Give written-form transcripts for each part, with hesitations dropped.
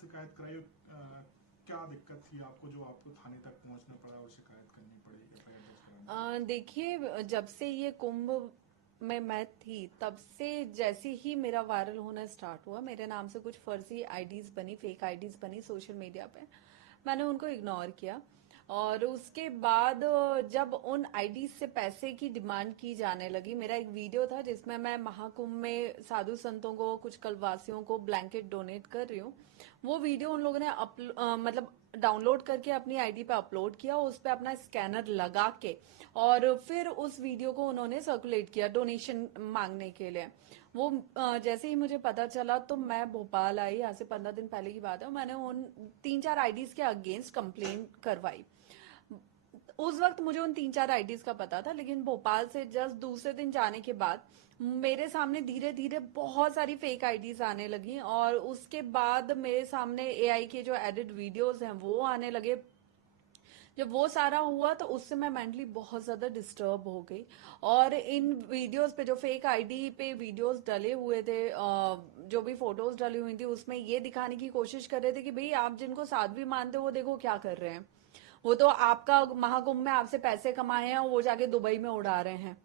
शिकायत कराई क्या दिक्कत थी आपको जो आपको थाने तक पहुंचना पड़ा और शिकायत करनी पड़ी एफआईआर दर्ज करानी देखिए, जब से ये कुंभ में मैं थी तब से जैसे ही मेरा वायरल होना स्टार्ट हुआ, मेरे नाम से कुछ फर्जी आईडीज बनी, फेक आईडीज बनी सोशल मीडिया पे, मैंने उनको इग्नोर किया। और उसके बाद जब उन आईडीज से पैसे की डिमांड की जाने लगी, मेरा एक वीडियो था जिसमें मैं महाकुंभ में साधु संतों को, कुछ कलवासियों को ब्लैंकेट डोनेट कर रही हूँ। वो वीडियो उन लोगों ने मतलब डाउनलोड करके अपनी आईडी पे अपलोड किया, उस पे अपना स्कैनर लगा के, और फिर उस वीडियो को उन्होंने सर्कुलेट किया डोनेशन मांगने के लिए। वो जैसे ही मुझे पता चला तो मैं भोपाल आई, यहाँ से 15 दिन पहले की बात है, मैंने उन 3-4 आईडीज के अगेंस्ट कंप्लेन करवाई। उस वक्त मुझे उन 3-4 आईडीज का पता था, लेकिन भोपाल से जस्ट दूसरे दिन जाने के बाद मेरे सामने धीरे धीरे बहुत सारी फेक आईडीज आने लगी, और उसके बाद मेरे सामने एआई के जो एडिट वीडियोस हैं वो आने लगे। जब वो सारा हुआ तो उससे मैं मेंटली बहुत ज्यादा डिस्टर्ब हो गई। और इन वीडियोस पे, जो फेक आईडी पे वीडियोस डले हुए थे, जो भी फोटोज डली हुई थी, उसमें ये दिखाने की कोशिश कर रहे थे कि भाई आप जिनको साध्वी मानते हो वो देखो क्या कर रहे हैं, वो तो आपका महाकुंभ में आपसे पैसे कमाए हैं और वो जाके दुबई में उड़ा रहे हैं।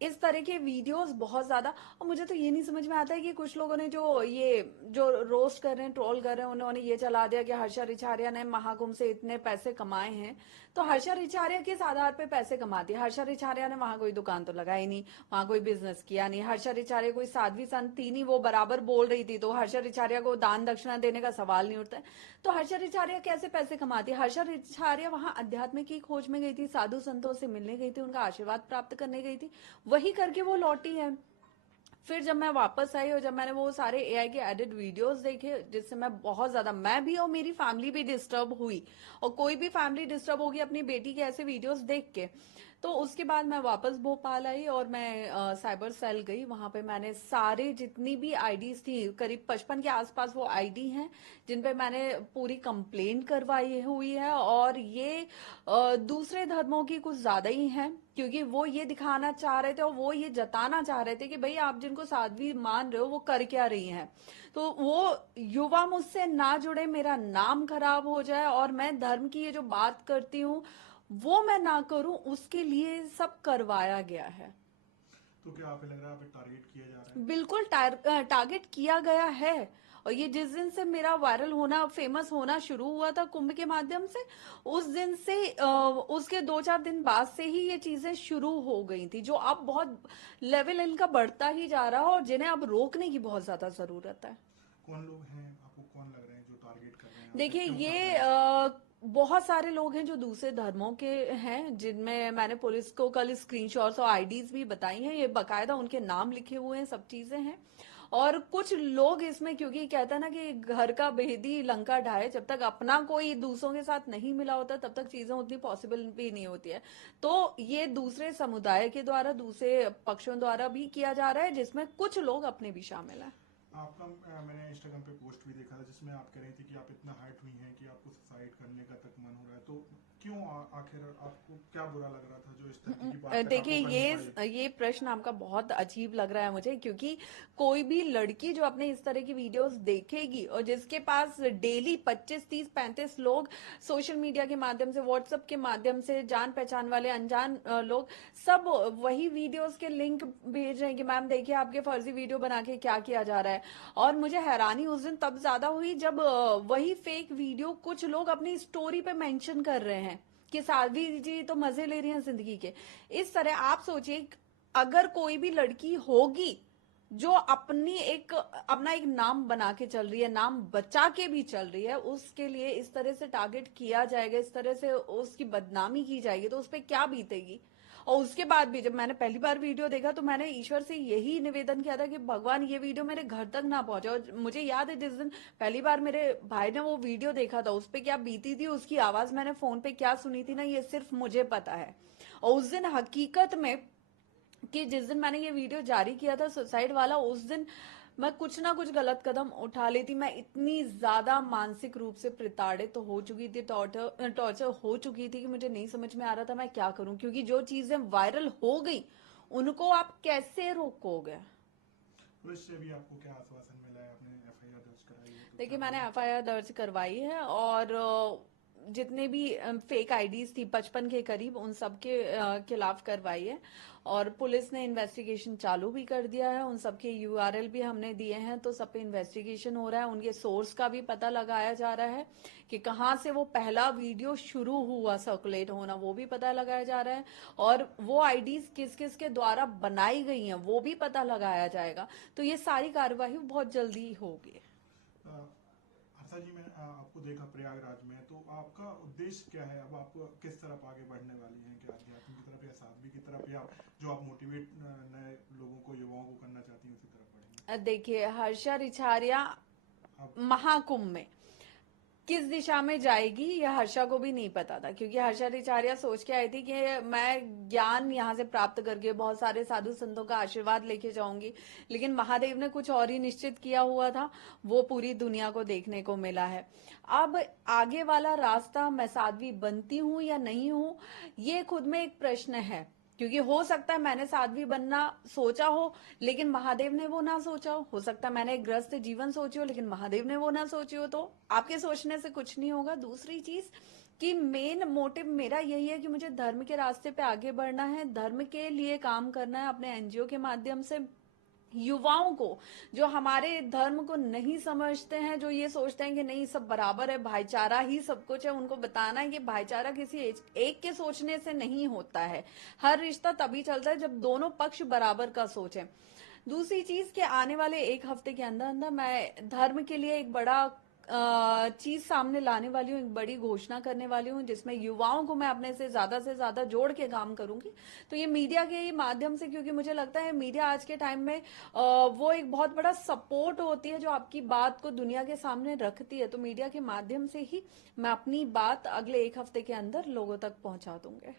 इस तरह के वीडियोस बहुत ज्यादा। और मुझे तो ये नहीं समझ में आता है कि कुछ लोगों ने जो रोस्ट कर रहे हैं, ट्रोल कर रहे हैं, उन्होंने ये चला दिया कि हर्षा रिछारिया ने महाकुंभ से इतने पैसे कमाए हैं। तो हर्षा रिछारिया किस आधार पे पैसे कमाती है? हर्षा रिछारिया ने वहां कोई दुकान तो लगाई नहीं, वहां कोई बिजनेस किया नहीं। हर्षा रिछारिया कोई साध्वी संत थी नहीं, वो बराबर बोल रही थी, तो हर्षा रिछारिया को दान दक्षिणा देने का सवाल नहीं उठता है। तो हर्षा रिछारिया कैसे पैसे कमाती है? हर्षा रिछारिया वहां अध्यात्म की खोज में गई थी, साधु संतों से मिलने गई थी, उनका आशीर्वाद प्राप्त करने गई थी, वही करके वो लौटी है। फिर जब मैं वापस आई और जब मैंने वो सारे एआई के एडिट वीडियोस देखे, जिससे मैं बहुत ज्यादा, मैं भी और मेरी फैमिली भी डिस्टर्ब हुई, और कोई भी फैमिली डिस्टर्ब होगी अपनी बेटी के ऐसे वीडियोस देख के, तो उसके बाद मैं वापस भोपाल आई और मैं साइबर सेल गई। वहां पे मैंने सारे जितनी भी आईडीज थी, करीब 55 के आसपास वो आईडी हैं, जिन पे मैंने पूरी कंप्लेंट करवाई हुई है। और ये दूसरे धर्मों की कुछ ज्यादा ही हैं, क्योंकि वो ये दिखाना चाह रहे थे और वो ये जताना चाह रहे थे कि भाई आप जिनको साध्वी मान रहे हो वो कर क्या रही हैं। तो वो युवा मुझसे ना जुड़े, मेरा नाम खराब हो जाए, और मैं धर्म की ये जो बात करती हूँ वो मैं ना करूं, उसके लिए सब करवाया गया है। तो क्या आप लग रहा है आप टारगेट किया जा रहा है? बिल्कुल टारगेट किया गया है। और ये जिस दिन से मेरा वायरल होना, फेमस होना शुरू हुआ था कुंभ के माध्यम से, उस दिन से उसके 2-4 दिन बाद से ही ये चीजें शुरू हो गई थी, जो अब बहुत लेवल इनका बढ़ता ही जा रहा है और जिन्हें अब रोकने की बहुत ज्यादा जरूरत है। कौन लोग हैं आपको, कौन लग रहे हैं जो टारगेट कर रहे हैं आपको, देखिए, क्यों कर ये रहे हैं? बहुत सारे लोग हैं जो दूसरे धर्मों के हैं, जिनमें मैंने पुलिस को कल स्क्रीनशॉट्स और आईडीज भी बताई हैं, ये बकायदा उनके नाम लिखे हुए हैं, सब चीजें हैं। और कुछ लोग इसमें, क्योंकि कहता है ना कि घर का भेदी लंका ढाए, जब तक अपना कोई दूसरों के साथ नहीं मिला होता तब तक चीजें उतनी पॉसिबल भी नहीं होती है। तो ये दूसरे समुदाय के द्वारा, दूसरे पक्षों द्वारा भी किया जा रहा है, जिसमें कुछ लोग अपने भी शामिल हैं। आपका मैंने इंस्टाग्राम पे पोस्ट भी देखा था जिसमें आप कह रही थी कि आप इतना हाइट हुई हैं कि आपको सुसाइड करने का तक मन हो रहा है, तो क्यों आखिर आपको क्या बुरा लग रहा था जो इस तरीके की बात तक देखिए, आपको करनी पड़ी? ये प्रश्न आपका बहुत अजीब लग रहा है मुझे, क्योंकि कोई भी लड़की जो अपने इस तरह की वीडियोस देखेगी और जिसके पास डेली 25, 30, 35 लोग सोशल मीडिया के माध्यम से, व्हाट्सएप के माध्यम से, जान पहचान वाले अनजान लोग, सब वही वीडियोस के लिंक भेज रहे हैं कि मैम देखिए आपके फर्जी वीडियो बना के क्या किया जा रहा है। और मुझे हैरानी उस दिन तब ज्यादा हुई जब वही फेक वीडियो कुछ लोग अपनी स्टोरी पे मेंशन कर रहे हैं कि साध्वी जी तो मजे ले रही हैं जिंदगी के। इस तरह आप सोचिए, अगर कोई भी लड़की होगी जो अपना एक नाम बना के चल रही है, नाम बचा के भी चल रही है, उसके लिए इस तरह से टारगेट किया जाएगा, इस तरह से उसकी बदनामी की जाएगी, तो उस पर क्या बीतेगी। और उसके बाद भी जब मैंने पहली बार वीडियो देखा तो मैंने ईश्वर से यही निवेदन किया था कि भगवान ये वीडियो मेरे घर तक ना पहुंचे। और मुझे याद है जिस दिन पहली बार मेरे भाई ने वो वीडियो देखा था, उस पर क्या बीती थी, उसकी आवाज मैंने फोन पे क्या सुनी थी ना, ये सिर्फ मुझे पता है। और उस दिन हकीकत में, कि जिस दिन मैंने ये वीडियो जारी किया था सुसाइड वाला, उस दिन मैं कुछ ना कुछ गलत कदम उठा लेती। मैं इतनी ज्यादा मानसिक रूप से प्रताड़ित तो हो चुकी थी, टॉर्चर हो चुकी थी, कि मुझे नहीं समझ में आ रहा था मैं क्या करूं, क्योंकि जो चीजें वायरल हो गई उनको आप कैसे रोकोगे। पुलिस से भी आपको क्या आश्वासन मिला है? आपने एफआईआर दर्ज कराई है तो देखिए मैंने एफआईआर दर्ज करवाई है और जितने भी फेक आईडीज थी 55 के करीब उन सब के खिलाफ करवाई है और पुलिस ने इन्वेस्टिगेशन चालू भी कर दिया है। उन सब के यूआरएल भी हमने दिए हैं, तो सब पे इन्वेस्टिगेशन हो रहा है। उनके सोर्स का भी पता लगाया जा रहा है कि कहाँ से वो पहला वीडियो शुरू हुआ सर्कुलेट होना, वो भी पता लगाया जा रहा है। और वो आईडीज किस किस के द्वारा बनाई गई हैं वो भी पता लगाया जाएगा। तो ये सारी कार्यवाही बहुत जल्दी होगी। हर्षा जी, मैंने आपको देखा प्रयागराज में, तो आपका उद्देश्य क्या है? अब आप किस तरफ आगे बढ़ने वाली हैं? क्या अध्यात्म की तरफ या साध्वी की तरफ, या जो आप मोटिवेट नए लोगों को, युवाओं को करना चाहती हैं उसी तरफ बढ़ेंगे? देखिए हर्षा रिछारिया आप महाकुंभ में किस दिशा में जाएगी यह हर्षा को भी नहीं पता था, क्योंकि हर्षा रिचारिया सोच के आई थी कि मैं ज्ञान यहाँ से प्राप्त करके बहुत सारे साधु संतों का आशीर्वाद लेके जाऊंगी, लेकिन महादेव ने कुछ और ही निश्चित किया हुआ था, वो पूरी दुनिया को देखने को मिला है। अब आगे वाला रास्ता मैं साध्वी बनती हूँ या नहीं हूँ, ये खुद में एक प्रश्न है, क्योंकि हो सकता है मैंने साध्वी बनना सोचा हो लेकिन महादेव ने वो ना सोचा हो सकता है मैंने एक ग्रस्त जीवन सोची हो लेकिन महादेव ने वो ना सोची हो। तो आपके सोचने से कुछ नहीं होगा। दूसरी चीज कि मेन मोटिव मेरा यही है कि मुझे धर्म के रास्ते पे आगे बढ़ना है, धर्म के लिए काम करना है, अपने एनजीओ के माध्यम से युवाओं को, जो हमारे धर्म को नहीं समझते हैं, जो ये सोचते हैं कि नहीं सब बराबर है, भाईचारा ही सब कुछ है, उनको बताना है कि भाईचारा किसी एक के सोचने से नहीं होता है। हर रिश्ता तभी चलता है जब दोनों पक्ष बराबर का सोचें। दूसरी चीज कि आने वाले एक हफ्ते के अंदर अंदर मैं धर्म के लिए एक बड़ा चीज सामने लाने वाली हूँ, एक बड़ी घोषणा करने वाली हूँ, जिसमें युवाओं को मैं अपने से ज्यादा जोड़ के काम करूंगी। तो ये मीडिया के ही माध्यम से, क्योंकि मुझे लगता है मीडिया आज के टाइम में वो एक बहुत बड़ा सपोर्ट होती है जो आपकी बात को दुनिया के सामने रखती है। तो मीडिया के माध्यम से ही मैं अपनी बात अगले एक हफ्ते के अंदर लोगों तक पहुंचा दूंगी।